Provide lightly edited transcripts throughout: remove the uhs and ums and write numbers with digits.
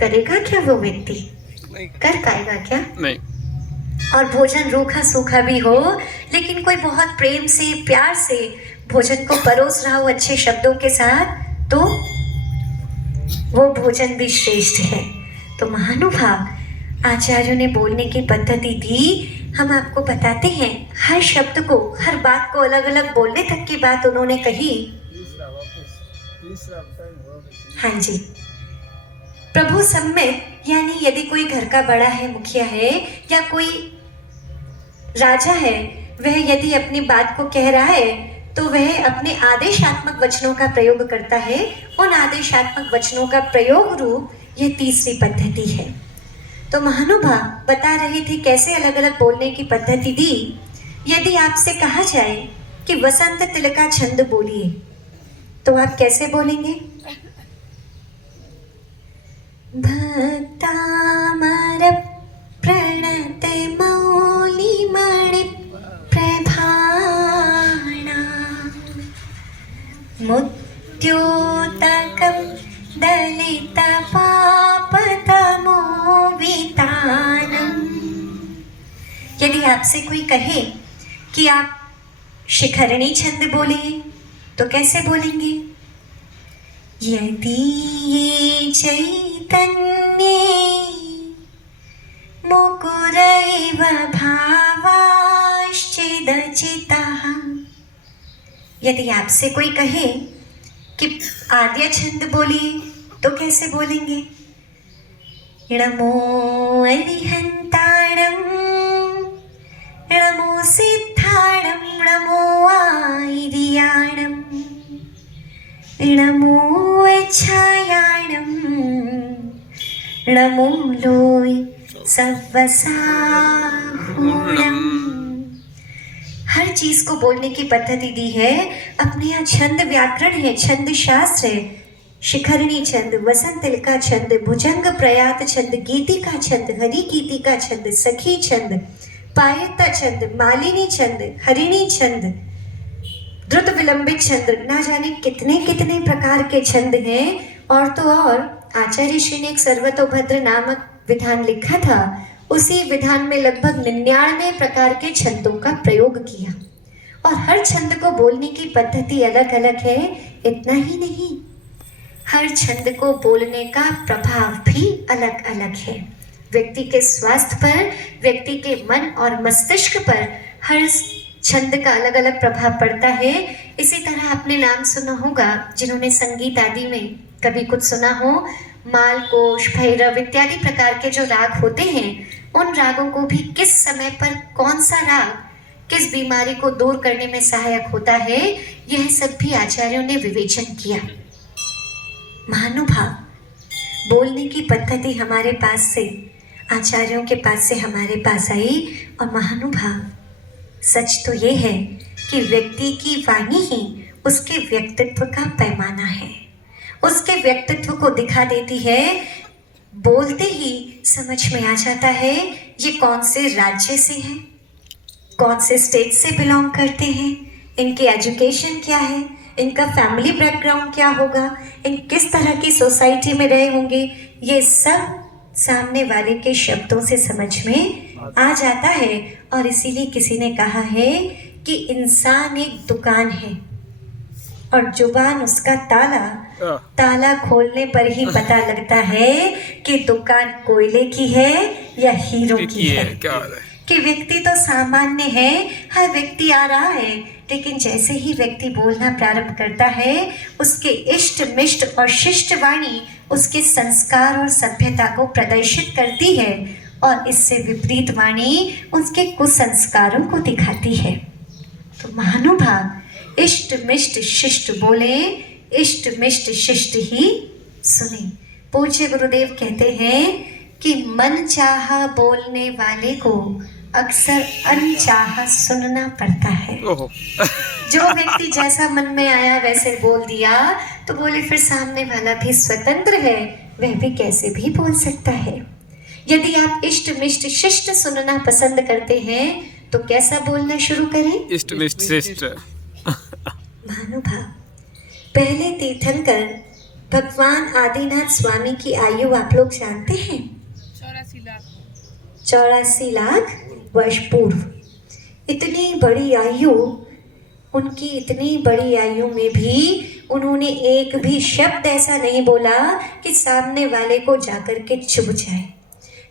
करेगा क्या वो व्यक्ति? नहीं कर पाएगा क्या? नहीं। और भोजन रूखा सूखा भी हो, लेकिन कोई बहुत प्रेम से प्यार से भोजन को परोस रहा हो अच्छे शब्दों के साथ, तो वो भोजन भी श्रेष्ठ है। तो महानुभाव, आचार्यों ने बोलने की पद्धति दी। हम आपको बताते हैं, हर शब्द को, हर बात को अलग अलग बोलने तक की बात उन्होंने कही। हाँ जी, प्रभु सम्यक, यानी यदि कोई घर का बड़ा है, मुखिया है, या कोई राजा है, वह यदि अपनी बात को कह रहा है तो वह अपने आदेशात्मक वचनों का प्रयोग करता है। उन आदेशात्मक वचनों का प्रयोग रूप यह तीसरी पद्धति है। तो महानुभाव बता रहे थे कैसे अलग अलग बोलने की पद्धति दी। यदि आपसे कहा जाए कि वसंत तिलका छंद बोलिए, तो आप कैसे बोलेंगे? भक्तामर प्रणत मौलिमणि प्रभाणा मुद्योतकं दलित पापतमोवितानम्। यदि आपसे कोई कहे कि आप शिखरणी छंद बोलिए, तो कैसे बोलेंगे? यदि ये चैतन्ये मुकुरैव भावाश्चिदचितः। यदि आपसे कोई कहे कि आद्य छंद बोलिए, तो कैसे बोलेंगे? नमो अरिहंताणं, नमो सिद्धाणं, नमो आर्याणं, नमो अच्छायाणं, नमो लोय सव्वसाहूणम्। हर चीज को बोलने की पद्धति दी है। अपने यहाँ छंद व्याकरण है, छंद शास्त्र है। शिखरणी छंद, वसंत तिलका छंद, भुजंग प्रयात छंद, गीतिका छंद, हरि गीतिका छंद, सखी छंद, पायता छंद, मालिनी छंद, हरिणी छंद, द्रुत विलंबित छंद, ना जाने कितने कितने प्रकार के छंद हैं। और तो और आचार्य श्री ने एक सर्वतोभद्र नामक विधान लिखा था। उसी विधान में लगभग 99 प्रकार के छंदों का प्रयोग किया, और हर छंद को बोलने की पद्धति अलग अलग है। इतना ही नहीं, हर छंद को बोलने का प्रभाव भी अलग अलग है। व्यक्ति के स्वास्थ्य पर, व्यक्ति के मन और मस्तिष्क पर हर छंद का अलग अलग प्रभाव पड़ता है। इसी तरह आपने नाम सुना होगा, जिन्होंने संगीत आदि में कभी कुछ सुना हो, मालकोष, भैरव इत्यादि प्रकार के जो राग होते हैं, उन रागों को भी किस समय पर कौन सा राग किस बीमारी को दूर करने में सहायक होता है, यह सब भी आचार्यों ने विवेचन किया। महानुभाव, बोलने की पद्धति हमारे पास से, आचार्यों के पास से हमारे पास आई। और महानुभाव, सच तो ये है कि व्यक्ति की वाणी ही उसके व्यक्तित्व का पैमाना है, उसके व्यक्तित्व को दिखा देती है। बोलते ही समझ में आ जाता है ये कौन से राज्य से है, कौन से स्टेट से बिलोंग करते हैं, इनकी एजुकेशन क्या है, इनका फैमिली बैकग्राउंड क्या होगा, इन किस तरह की सोसाइटी में रहे होंगे। ये सब सामने वाले के शब्दों से समझ में आ जाता है। और इसीलिए किसी ने कहा है कि इंसान एक दुकान है और जुबान उसका ताला। ताला खोलने पर ही पता लगता है कि दुकान कोयले की है या हीरो की है। कि व्यक्ति तो सामान्य है, हर व्यक्ति आ रहा है, लेकिन जैसे ही व्यक्ति बोलना प्रारंभ करता है, उसके इष्ट मिष्ट और शिष्ट वाणी उसके संस्कार और सभ्यता को प्रदर्शित करती है, और इससे विपरीत वाणी उसके कुसंस्कारों को दिखाती है। तो महानुभाव, इष्ट मिष्ट शिष्ट बोले, इष्ट मिष्ट शिष्ट ही सुने। पूज्य गुरुदेव कहते हैं कि मन चाहा बोलने वाले को अक्सर अनचाहा सुनना पड़ता है। जो व्यक्ति जैसा मन में आया वैसे बोल दिया, तो बोले फिर सामने वाला भी स्वतंत्र है, वह भी कैसे भी बोल सकता है। यदि आप इष्ट मिष्ट शिष्ट सुनना पसंद करते हैं, तो कैसा बोलना शुरू करें? इष्ट मिष्ट शिष्ट। महानुभाव, पहले तीर्थंकर भगवान आदिनाथ स्वामी की आयु आप लोग जानते हैं? 84 लाख वर्ष पूर्व। इतनी बड़ी आयु, उनकी इतनी बड़ी आयु में भी उन्होंने एक भी शब्द ऐसा नहीं बोला कि सामने वाले को जाकर के चुभ जाए।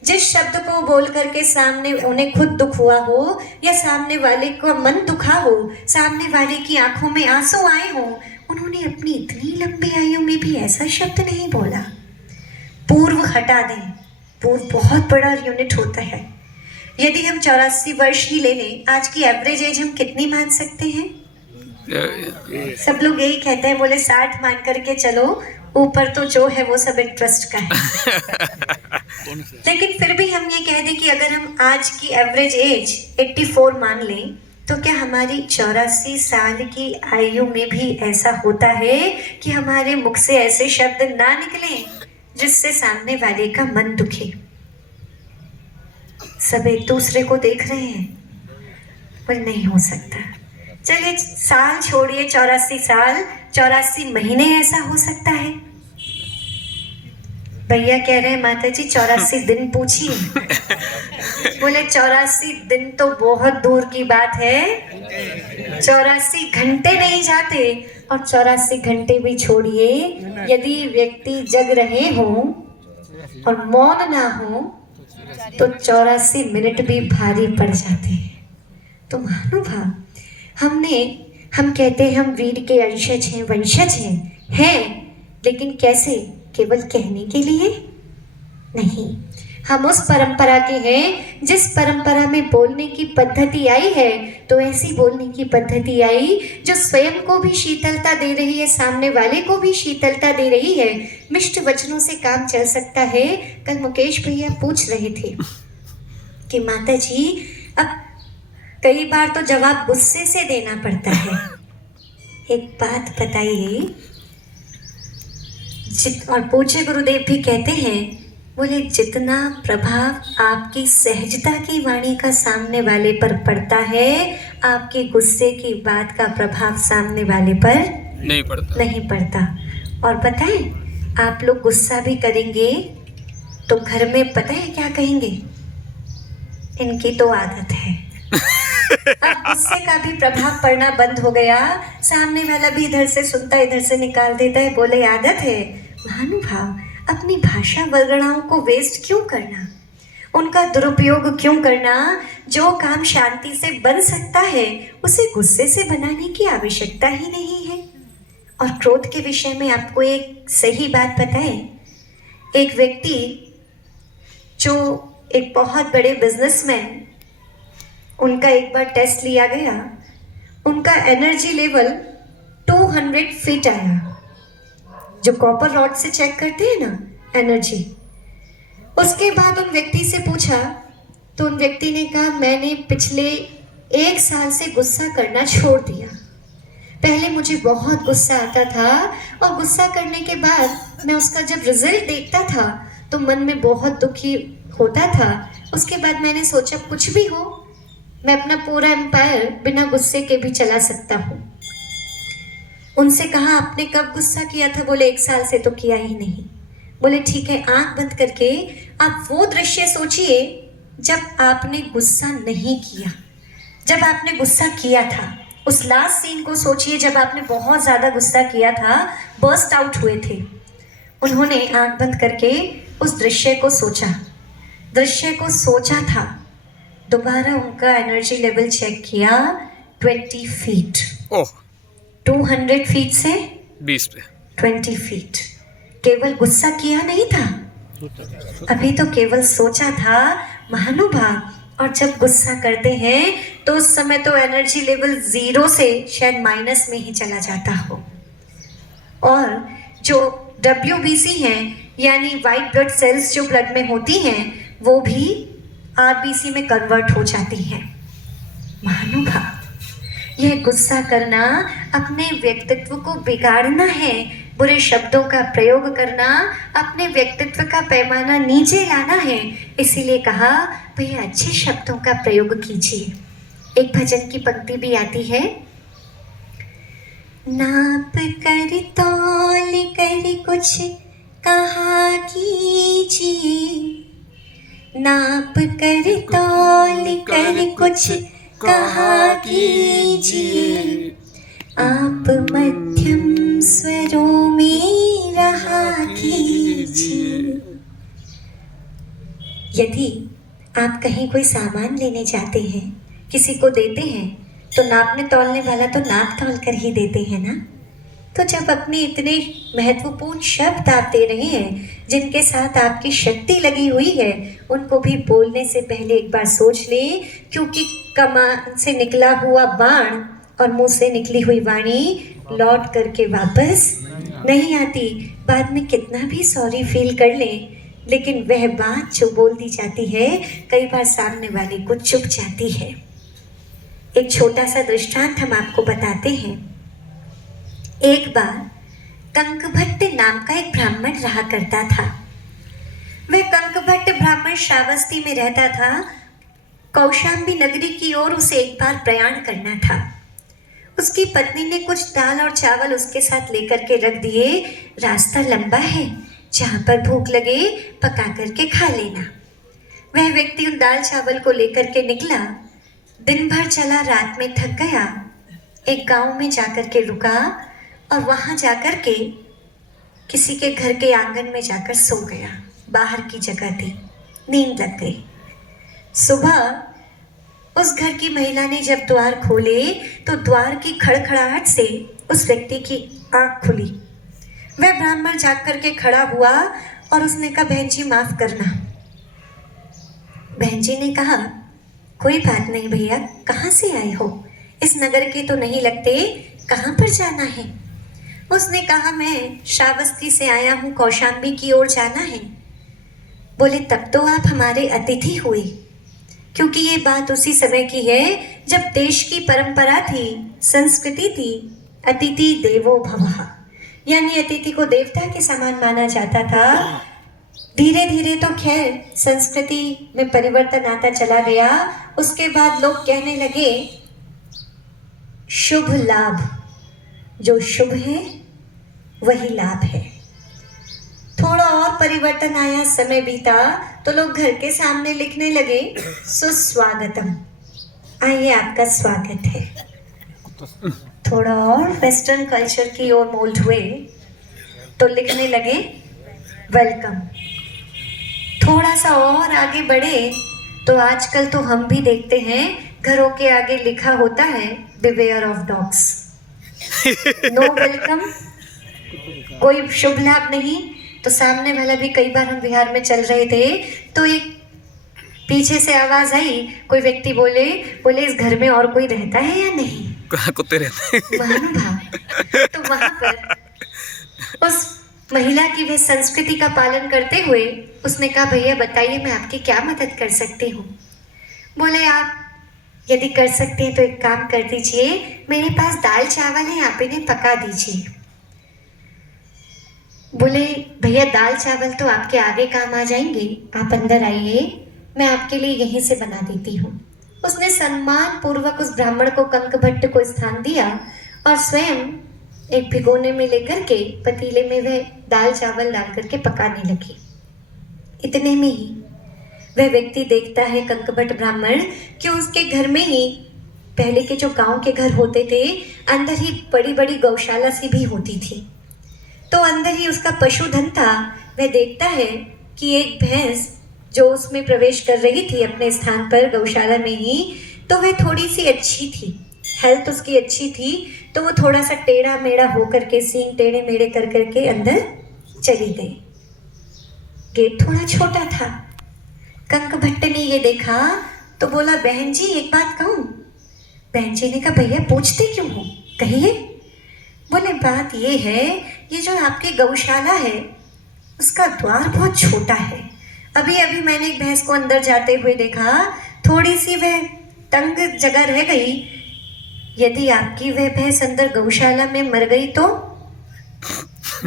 जिस शब्द को बोल करके सामने उन्हें खुद दुख हुआ हो या सामने वाले का मन दुखा हो, सामने वाले की आंखों में आंसू आए हो, उन्होंने अपनी इतनी लंबी आयु में भी ऐसा शब्द नहीं बोला। पूर्व हटा दें, पूर्व बहुत बड़ा यूनिट होता है। यदि हम 84 वर्ष ही ले लें, आज की एवरेज एज हम कितनी मान सकते हैं? सब लोग यही कहते हैं, बोले 60 मान करके चलो, ऊपर तो जो है वो सब इंटरेस्ट का है। लेकिन फिर भी हम ये कह दें कि अगर हम आज की एवरेज एज 84 मान लें, तो क्या हमारी 84 साल की आयु में भी ऐसा होता है कि हमारे मुख से ऐसे शब्द ना निकले जिससे सामने वाले का मन दुखे? सब एक दूसरे को देख रहे हैं, पर नहीं हो सकता। चलिए साल छोड़िए, 84 साल, 84 महीने ऐसा हो सकता है। भैया कह रहे हैं माता जी 84 दिन पूछिए। बोले 84 दिन तो बहुत दूर की बात है, 84 घंटे नहीं जाते। और 84 घंटे भी छोड़िए, यदि व्यक्ति जग रहे हों और मौन ना हो तो 84 मिनट भी भारी पड़ जाते हैं। तो महानुभाव, हम कहते हैं हम वीर के अंशज हैं, वंशज हैं, लेकिन कैसे? केवल कहने के लिए नहीं। हम उस परंपरा के हैं जिस परंपरा में बोलने की पद्धति आई है, तो ऐसी बोलने की पद्धति आई जो स्वयं को भी शीतलता दे रही है, सामने वाले को भी शीतलता दे रही है। मिष्ट वचनों से काम चल सकता है। कल मुकेश भैया पूछ रहे थे कि माता जी, अब कई बार तो जवाब गुस्से से देना पड़ता है। एक बात बताइए, और पूज्य गुरुदेव भी कहते हैं, बोले जितना प्रभाव आपकी सहजता की वाणी का सामने वाले पर पड़ता है, आपके गुस्से की बात का प्रभाव सामने वाले पर नहीं पड़ता। और पता है, आप लोग गुस्सा भी करेंगे तो घर में पता है क्या कहेंगे? इनकी तो आदत है। अब गुस्से का भी प्रभाव पड़ना बंद हो गया, सामने वाला भी इधर से सुनता इधर से निकाल देता है, बोले आदत है। महानुभाव, अपनी भाषा वर्गणाओं को वेस्ट क्यों करना, उनका दुरुपयोग क्यों करना? जो काम शांति से बन सकता है उसे गुस्से से बनाने की आवश्यकता ही नहीं है। और क्रोध के विषय में आपको एक सही बात पता है, एक व्यक्ति जो एक बहुत बड़े बिजनेसमैन, उनका एक बार टेस्ट लिया गया, उनका एनर्जी लेवल 200 फीट आया। जो कॉपर रॉड से चेक करते हैं ना एनर्जी, उसके बाद उन व्यक्ति से पूछा तो उन व्यक्ति ने कहा, मैंने पिछले 1 साल से गुस्सा करना छोड़ दिया। पहले मुझे बहुत गुस्सा आता था और गुस्सा करने के बाद मैं उसका जब रिजल्ट देखता था तो मन में बहुत दुखी होता था। उसके बाद मैंने सोचा कुछ भी हो, मैं अपना पूरा एम्पायर बिना गुस्से के भी चला सकता हूँ। उनसे कहा, आपने कब गुस्सा किया था? बोले 1 साल से तो किया ही नहीं। बोले ठीक है, आंख बंद करके आप वो दृश्य सोचिए जब आपने गुस्सा नहीं किया, जब आपने गुस्सा किया था। उस लास्ट सीन को सोचिए जब आपने बहुत ज़्यादा गुस्सा किया था, बर्स्ट आउट हुए थे। उन्होंने आंख बंद करके उस दृश्य को सोचा था। दोबारा उनका एनर्जी लेवल चेक किया, 20 फीट। 200 फीट से 20 पे 20 फीट। केवल गुस्सा किया नहीं था, अभी तो केवल सोचा था। महानुभाव, और जब गुस्सा करते हैं तो उस समय तो एनर्जी लेवल 0 से शायद माइनस में ही चला जाता हो। और जो WBC हैं, यानी वाइट ब्लड सेल्स जो ब्लड में होती हैं, वो भी RBC में कन्वर्ट हो जाती हैं। महानुभाव, यह गुस्सा करना अपने व्यक्तित्व को बिगाड़ना है, बुरे शब्दों का प्रयोग करना अपने व्यक्तित्व का पैमाना नीचे लाना है। इसीलिए कहा भैया अच्छे शब्दों का प्रयोग कीजिए। एक भजन की पंक्ति भी आती है, नाप कर तौल कर कुछ कहा कीजिए, नाप कर तौल कर कुछ कहा कीजिए, आप मध्यम स्वरों में रहा कीजिए। यदि आप कहीं कोई सामान लेने जाते हैं, किसी को देते हैं, तो नापने तौलने वाला तो नाप तौल कर ही देते हैं ना। तो जब अपने इतने महत्वपूर्ण शब्द आप दे रहे हैं, जिनके साथ आपकी शक्ति लगी हुई है, उनको भी बोलने से पहले एक बार सोच लें, क्योंकि कमान से निकला हुआ बाण और मुंह से निकली हुई वाणी लौट करके वापस नहीं आती। बाद में कितना भी सॉरी फील कर लें, लेकिन वह बात जो बोल दी जाती है, कई बार सामने वाले को चुभ जाती है। एक छोटा सा दृष्टांत हम आपको बताते हैं। एक बार कंकभट्ट नाम का एक ब्राह्मण रहा करता था। वह कंकभट्ट ब्राह्मण श्रावस्ती में रहता था। कौशाम्बी नगरी की ओर उसे एक बार प्रयाण करना था। उसकी पत्नी ने कुछ दाल और चावल उसके साथ लेकर के रख दिए। रास्ता लंबा है, जहाँ पर भूख लगे पका करके खा लेना। वह व्यक्ति उन दाल चावल को लेकर के निकला। दिन भर चला, रात में थक गया। एक गांव में जाकर के रुका और वहां जाकर के किसी के घर के आंगन में जाकर सो गया। बाहर की जगह थी, नींद लग गई। सुबह उस घर की महिला ने जब द्वार खोले तो द्वार की खड़खड़ाहट से उस व्यक्ति की आंख खुली। वह ब्राह्मण जाग करके खड़ा हुआ और उसने कहा, बहन जी माफ करना। बहन जी ने कहा, कोई बात नहीं भैया, कहाँ से आए हो? इस नगर के तो नहीं लगते, कहाँ पर जाना है? उसने कहा, मैं श्रावस्ती से आया हूँ, कौशाम्बी की ओर जाना है। बोले, तब तो आप हमारे अतिथि हुए, क्योंकि ये बात उसी समय की है जब देश की परंपरा थी, संस्कृति थी, अतिथि देवो भवः, यानी अतिथि को देवता के समान माना जाता था। धीरे धीरे तो खैर संस्कृति में परिवर्तन आता चला गया। उसके बाद लोग कहने लगे, शुभ लाभ, जो शुभ है वही लाभ है। थोड़ा और परिवर्तन आया, समय बीता तो लोग घर के सामने लिखने लगे, सुस्वागतम, आइए आपका स्वागत है। थोड़ा और वेस्टर्न कल्चर की ओर मोल्ड हुए तो लिखने लगे, वेलकम। थोड़ा सा और आगे बढ़े तो आजकल तो हम भी देखते हैं, घरों के आगे लिखा होता है, beware of dogs. No welcome, कोई शुभ लाभ नहीं। तो सामने वाला भी, कई बार हम बिहार में चल रहे थे तो एक पीछे से आवाज आई, कोई व्यक्ति बोले इस घर में और कोई रहता है या नहीं? कुत्ते रहते हैं। महानुभाव। तो वहां पर उस महिला की वह संस्कृति का पालन करते हुए उसने कहा, भैया बताइए मैं आपकी क्या मदद कर सकती हूँ? बोले, आप यदि कर सकते हैं तो एक काम कर दीजिए, मेरे पास दाल चावल है, आप इन्हें पका दीजिए। बोले, भैया दाल चावल तो आपके आगे काम आ जाएंगे, आप अंदर आइए, मैं आपके लिए यहीं से बना देती हूँ। उसने सम्मान पूर्वक उस ब्राह्मण को, कंकभट्ट को स्थान दिया और स्वयं एक भिगोने में लेकर के पतीले में वह दाल चावल डाल करके पकाने लगी। इतने में ही वह व्यक्ति देखता है, कंकभट्ट ब्राह्मण, कि उसके घर में ही, पहले के जो गांव के घर होते थे, अंदर ही बड़ी बड़ी गौशाला सी भी होती थी। तो अंदर ही उसका पशुधन था। वह देखता है कि एक भैंस जो उसमें प्रवेश कर रही थी अपने स्थान पर गौशाला में ही, तो वह थोड़ी सी अच्छी थी, हेल्थ उसकी अच्छी थी, तो वो थोड़ा सा टेढ़ा मेढ़ा होकर के, सींग टेढ़े मेढ़े कर करके अंदर चली गई। गेट थोड़ा छोटा था। कंकभट्ट ने ये देखा तो बोला, बहन जी एक बात कहूँ? बहन जी ने कहा, भैया पूछते क्यों हो, कहिए। बोले, बात ये है, ये जो आपकी गौशाला है उसका द्वार बहुत छोटा है। अभी अभी मैंने एक भैंस को अंदर जाते हुए देखा, थोड़ी सी वह तंग जगह रह गई। यदि आपकी वह भैंस अंदर गौशाला में मर गई तो?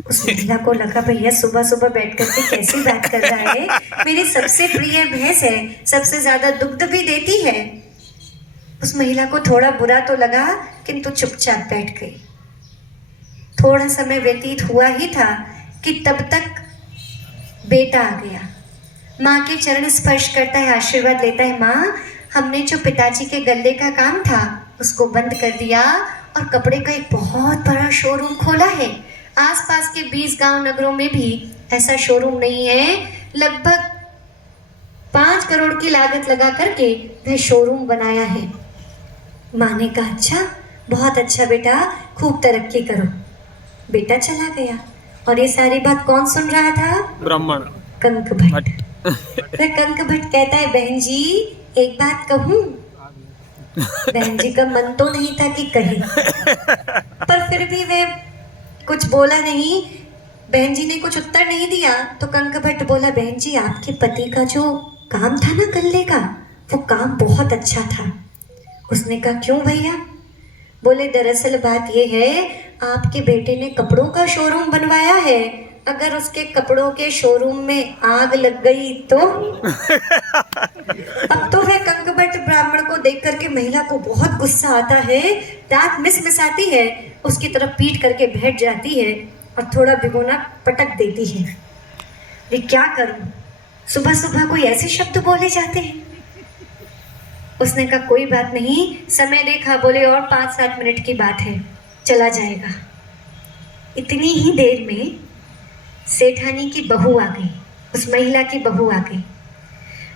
उस महिला को लगा, भैया सुबह सुबह बैठ करके कैसी बात कर रहा है, मेरी सबसे प्रिय भैंस है, सबसे ज्यादा दुग्ध भी देती है। उस महिला को थोड़ा बुरा तो लगा, किंतु चुपचाप बैठ गई। थोड़ा समय व्यतीत हुआ ही था कि तब तक बेटा आ गया। माँ के चरण स्पर्श करता है, आशीर्वाद लेता है। माँ, हमने जो पिताजी के गले का काम था उसको बंद कर दिया और कपड़े का एक बहुत बड़ा शोरूम खोला है। आसपास के 20 गांव नगरों में भी ऐसा शोरूम नहीं है। लगभग 5 करोड़ की लागत लगा करके वह शोरूम बनाया है। माँ ने कहा, अच्छा, बहुत अच्छा बेटा, खूब तरक्की करो। बेटा चला गया और ये सारी बात कौन सुन रहा था? ब्राह्मण कंक भट्ट। वह कंक भट्ट कहता है, बहन जी एक बात कहूँ। बहन जी का मन तो नहीं था कि कहे, पर फिर भी वे कुछ बोला नहीं। बहन जी ने कुछ उत्तर नहीं दिया तो कंक भट्ट बोला, बहन जी आपके पति का जो काम था ना गल्ले का, वो काम बहुत अच्छा था। उसने कहा, क्यों भैया? बोले, दरअसल बात ये है, आपके बेटे ने कपड़ों का शोरूम बनवाया है। अगर उसके कपड़ों के शोरूम में आग लग गई तो? अब तो वह कंकभट्ट ब्राह्मण को देख करके महिला को बहुत गुस्सा आता है, दांत मिसमिसाती है, उसकी तरफ पीट करके बैठ जाती है और थोड़ा भिगोना पटक देती है। ये क्या करूं, सुबह सुबह कोई ऐसे शब्द बोले जाते हैं। उसने कहा, कोई बात नहीं, समय देखा। बोले, और 5-7 मिनट की बात है, चला जाएगा। इतनी ही देर में सेठानी की बहू आ गई, उस महिला की बहू आ गई।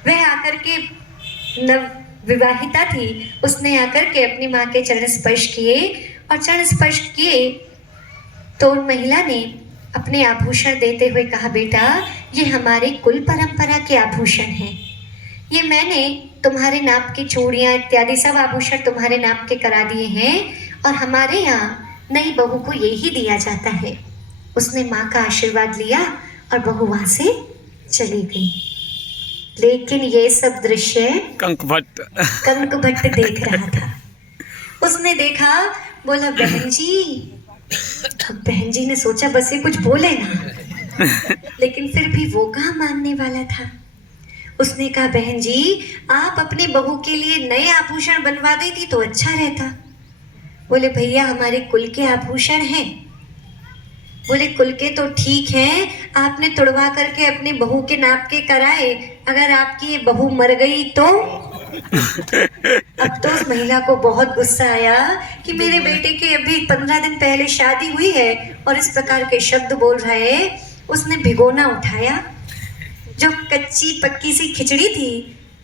वह आकर के नव विवाहिता थी, उसने आकर के अपनी माँ के चरण स्पर्श किए और चरण स्पर्श किए तो उन महिला ने अपने आभूषण देते हुए कहा, बेटा ये हमारे कुल परंपरा के आभूषण हैं। ये मैंने तुम्हारे नाप की चूड़ियाँ इत्यादि सब आभूषण तुम्हारे नाप के करा दिए हैं और हमारे यहाँ नई बहू को यही दिया जाता है। उसने माँ का आशीर्वाद लिया और बहू वहाँ से चली गई। लेकिन ये सब दृश्य कंक भट्ट देख रहा था। उसने देखा, बोला, बहन जी। अब बहन जी ने सोचा बस ये कुछ बोले ना, लेकिन फिर भी वो कहाँ मानने वाला था। उसने कहा, बहन जी आप अपनी बहू के लिए नए आभूषण बनवा देती तो अच्छा रहता। बोले, भैया हमारे कुल के आभूषण हैं। बोले, कुल के तो ठीक हैं, आपने तुड़वा करके अपनी बहू के नाप के कराए, अगर आपकी ये बहू मर गई तो? अब तो उस महिला को बहुत गुस्सा आया कि मेरे बेटे के अभी 15 दिन पहले शादी हुई है और इस प्रकार के शब्द बोल रहा है। उसने भिगोना उठाया, जो कच्ची पक्की सी खिचड़ी थी,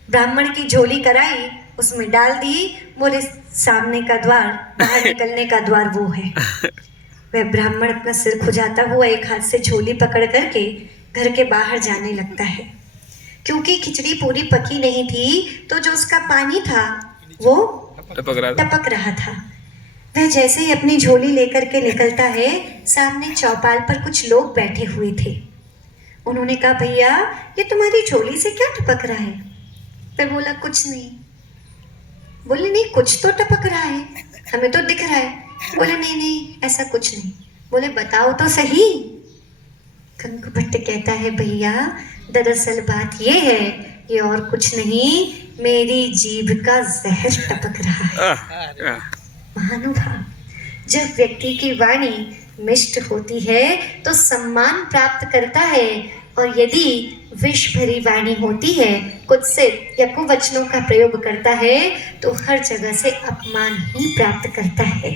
ब्राह्मण की झोली कराई, उसमें डाल दी। बोले, सामने का द्वार, बाहर निकलने का द्वार वो है। वह ब्राह्मण अपना सिर खुजाता हुआ एक हाथ से झोली पकड़ करके घर के बाहर जाने लगता है। क्योंकि खिचड़ी पूरी पकी नहीं थी तो जो उसका पानी था वो टपक रहा था। वह जैसे ही अपनी झोली लेकर के निकलता है, सामने चौपाल पर कुछ लोग बैठे हुए थे। उन्होंने कहा, भैया ये तुम्हारी झोली से क्या टपक रहा है? वह बोला, कुछ नहीं। बोले, नहीं कुछ तो टपक रहा है, हमें तो दिख रहा है। बोले, नहीं नहीं ऐसा कुछ नहीं। बोले, बताओ तो सही। कंक भट्ट कहता है, भैया दरअसल बात ये है, ये और कुछ नहीं, मेरी जीभ का जहर टपक रहा है। महानुभाव, जब व्यक्ति की वाणी मिष्ट होती है तो सम्मान प्राप्त करता है, और यदि विष भरी वाणी होती है, कुत्सित या कुवचनों का प्रयोग करता है, तो हर जगह से अपमान ही प्राप्त करता है।